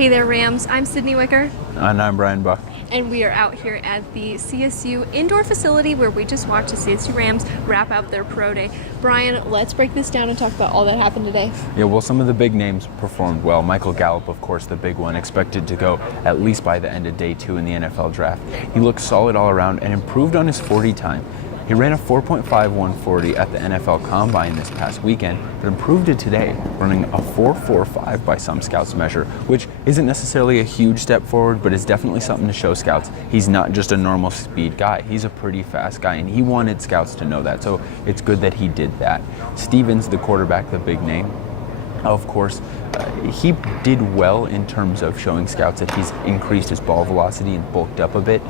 Hey there, Rams. I'm Sydney Wicker. And I'm Bryan Buck. And we are out here at the CSU indoor facility where we just watched the CSU Rams wrap up their pro day. Bryan, let's break this down and talk about all that happened today. Yeah, well, some of the big names performed well. Michael Gallup, of course, the big one, expected to go at least by the end of day 2 in the NFL draft. He looked solid all around and improved on his 40 time. He ran a 4.51 40 at the NFL Combine this past weekend, but improved it today, running a 4.45 by some scouts' measure, which isn't necessarily a huge step forward, but is definitely something to show scouts. He's not just a normal speed guy. He's a pretty fast guy, and he wanted scouts to know that, so it's good that he did that. Stevens, the quarterback, the big name, of course, he did well in terms of showing scouts that he's increased his ball velocity and bulked up a bit,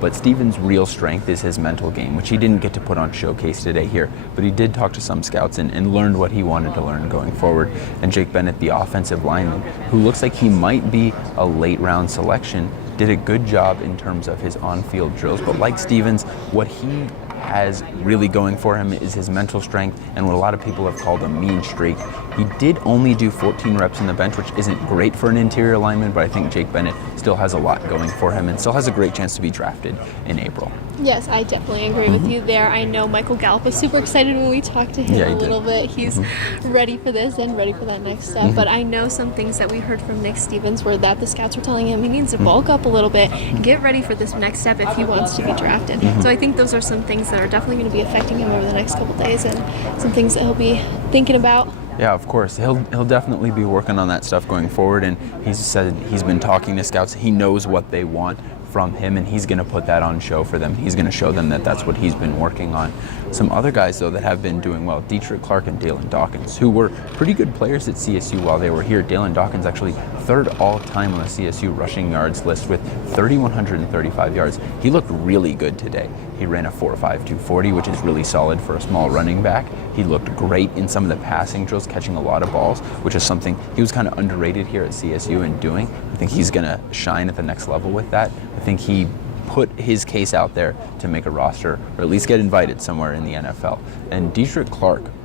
but Stevens' real strength is his mental game, which he didn't get to put on showcase today here, but he did talk to some scouts and learned what he wanted to learn going forward. And Jake Bennett, the offensive lineman, who looks like he might be a late round selection, did a good job in terms of his on-field drills, but like Stevens, what he has really going for him is his mental strength and what a lot of people have called a mean streak. He did only do 14 reps in the bench, which isn't great for an interior lineman, but I think Jake Bennett still has a lot going for him and still has a great chance to be drafted in April. Yes, I definitely agree with you there. I know Michael Gallup was super excited when we talked to him a little bit. He's ready for this and ready for that next step. But I know some things that we heard from Nick Stevens were that the scouts were telling him he needs to bulk up a little bit, get ready for this next step if he wants to be drafted. So I think those are some things that are definitely going to be affecting him over the next couple days and some things that he'll be thinking about. Yeah, of course. He'll definitely be working on that stuff going forward, and he's said he's been talking to scouts. He knows what they want from him, and he's going to put that on show for them. He's going to show them that that's what he's been working on. Some other guys, though, that have been doing well, Dietrich and Dawkins, who were pretty good players at CSU while they were here. Dawkins actually third all-time on the CSU rushing yards list with 3,135 yards. He looked really good today. He ran a 4.52 40, which is really solid for a small running back. He looked great in some of the passing drills, catching a lot of balls, which is something he was kind of underrated here at CSU in doing. I think he's going to shine at the next level with that. I think he put his case out there to make a roster or at least get invited somewhere in the NFL. And Dietrich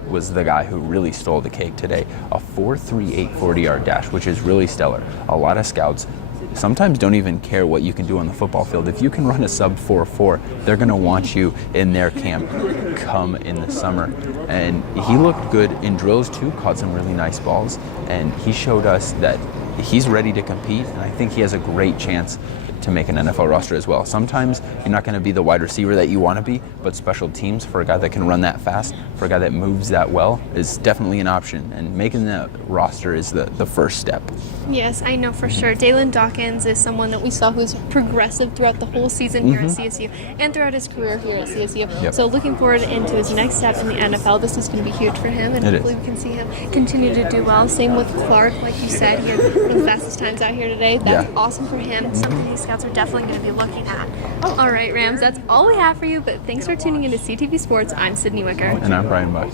was the guy who really stole the cake today. A 4.38 40-yard dash, which is really stellar. A lot of scouts sometimes don't even care what you can do on the football field. If you can run a sub 4.4, they're going to want you in their camp come in the summer. And he looked good in drills too, caught some really nice balls, and he showed us that he's ready to compete, and I think he has a great chance to make an NFL roster as well. Sometimes you're not going to be the wide receiver that you want to be, but special teams for a guy that can run that fast, for a guy that moves that well, is definitely an option, and making the roster is the first step. Yes, I know for sure. Dawkins is someone that we saw who's progressive throughout the whole season here at CSU and throughout his career here at CSU. Yep. So looking forward into his next step in the NFL. This is going to be huge for him, and hopefully we can see him continue to do well. Same with Clark, like you said, he had one of the fastest times out here today. That's awesome for him. Something these scouts are definitely going to be looking at. All right, Rams, that's all we have for you, but thanks for tuning into CTV Sports. I'm Sydney Wicker. And I'm Bryan Buck.